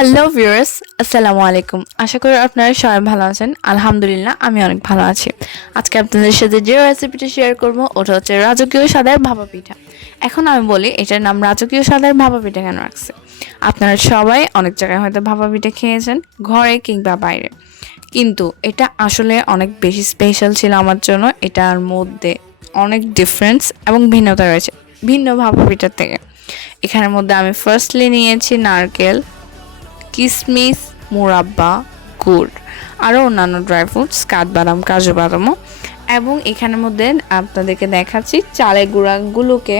Hello viewers, আসসালামু আলাইকুম। আশা করি আপনারা সবাই ভালো আছেন। আলহামদুলিল্লাহ আমি অনেক ভালো আছি। আজকে আপনাদের সাথে যে রেসিপিটা শেয়ার করব ওটা হচ্ছে রাজকীয় স্বাদের ভাপা পিঠা। এখন আমি বলি এটার নাম রাজকীয় স্বাদের ভাপা পিঠা কেন রাখছে। আপনারা সবাই অনেক জায়গায় হয়তো ভাপা পিঠা খেয়েছেন, ঘরে কিংবা বাইরে, কিন্তু এটা আসলে অনেক বেশি স্পেশাল ছিল আমার জন্য। এটার মধ্যে অনেক ডিফারেন্স এবং ভিন্নতা রয়েছে ভিন্ন ভাপা পিঠার থেকে। এখানের মধ্যে আমি ফার্স্টলি নিয়েছি নারকেল, কিশমিশ, মুরাব্বা, গুড়, আরও অন্যান্য ড্রাই ফ্রুটস, কাঠবাদাম, কাজু বাদামও। এবং এখানের মধ্যে আপনাদেরকে দেখাচ্ছি চালের গুঁড়াগুলোকে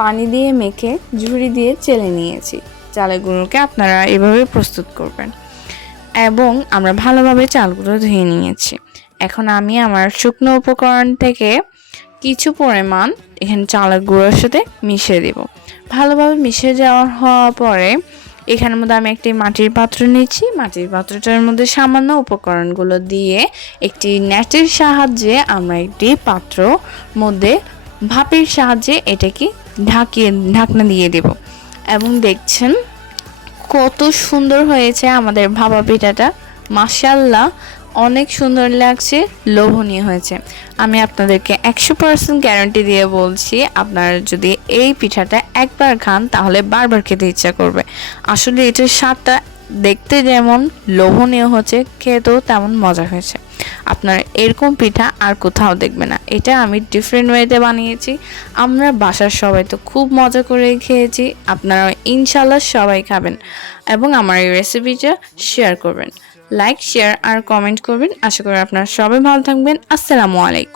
পানি দিয়ে মেখে ঝুড়ি দিয়ে চেলে নিয়েছি। চালের গুঁড়োকে আপনারা এভাবে প্রস্তুত করবেন এবং আমরা ভালোভাবে চালগুলো ধুয়ে নিয়েছি। এখন আমি আমার শুকনো উপকরণ থেকে কিছু পরিমাণ এখানে চালের গুঁড়োর সাথে মিশিয়ে দেব। ভালোভাবে মিশে যাওয়া হওয়ার পরে এখানের মধ্যে আমি একটি মাটির পাত্র নিচ্ছি। মাটির পাত্রটার মধ্যে সামান্য উপকরণগুলো দিয়ে একটি নেটের সাহায্যে আমরা একটি পাত্র মধ্যে ভাপের সাহায্যে এটাকে ঢাকনা দিয়ে দেব। এবং দেখছেন কত সুন্দর হয়েছে আমাদের ভাপা পিঠাটা। মাশাআল্লাহ, অনেক সুন্দর লাগছে, লোভনীয় হয়েছে। আমি আপনাদেরকে 100% গ্যারান্টি দিয়ে বলছি, আপনারা যদি এই পিঠাটা একবার খান তাহলে বারবার খেতে ইচ্ছা করবে। আসলে এটার স্বাদটা দেখতে যেমন লোভনীয় হচ্ছে, খেতেও তেমন মজা হয়েছে। আপনারা এরকম পিঠা আর কোথাও দেখবে না। এটা আমি ডিফারেন্ট ওয়েতে বানিয়েছি। আমরা বাসার সবাই তো খুব মজা করে খেয়েছি। আপনারা ইনশাল্লাহ সবাই খাবেন এবং আমার এই রেসিপিটা শেয়ার করবেন। লাইক, শেয়ার আর কমেন্ট করবেন। আশা করি আপনারা সবাই ভালো থাকবেন। আসসালামু আলাইকুম।